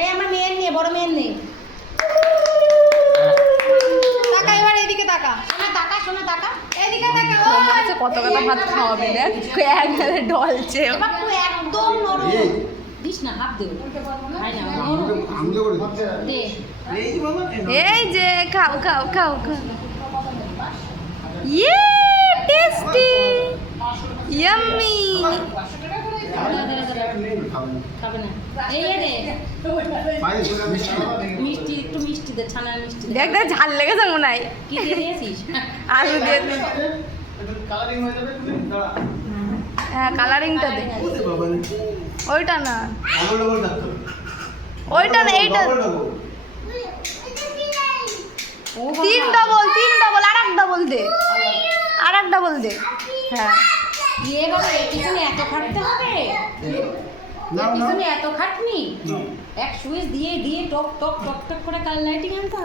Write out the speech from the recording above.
এই আমার মেয়ের নিয়ে, বড় মেয়ের নিয়ে। তাকা, এবার এদিকে তাকা। শোনা তাকা, শোনা তাকা, এদিকে তাকা। ও কত কত ভাত খাওয়াবে দেখ, একবারে ঢলছে। এবার তুই একদম নরম দিস না, হাত দে। খাই না দে। এই যে খাও খাও খাও খাও। ইয়ে টেস্টি, ইয়াম্মি। খাবে না। এই রে মিষ্টি, একটু মিষ্টি দে, ছানার মিষ্টি দে। দেখ দেখ ঝাল লেগেছে মনে হয়। কি দিয়ে দিয়েছিস? আলু দিয়ে দে। হ্যাঁ কালারিংটা দে, ওইটা না, ওইটা না, এইটা। তিন ডবল আর এক ডবল দে, আর এক ডবল দে। হ্যাঁ ইয়ে বাবা, এর পিছনে এত খাটতে হবে? এর পিছনে এত খাটনি? এক সুইচ দিয়ে দিয়ে টক টক টক টক করে কালার লাইটিং আনতে হবে?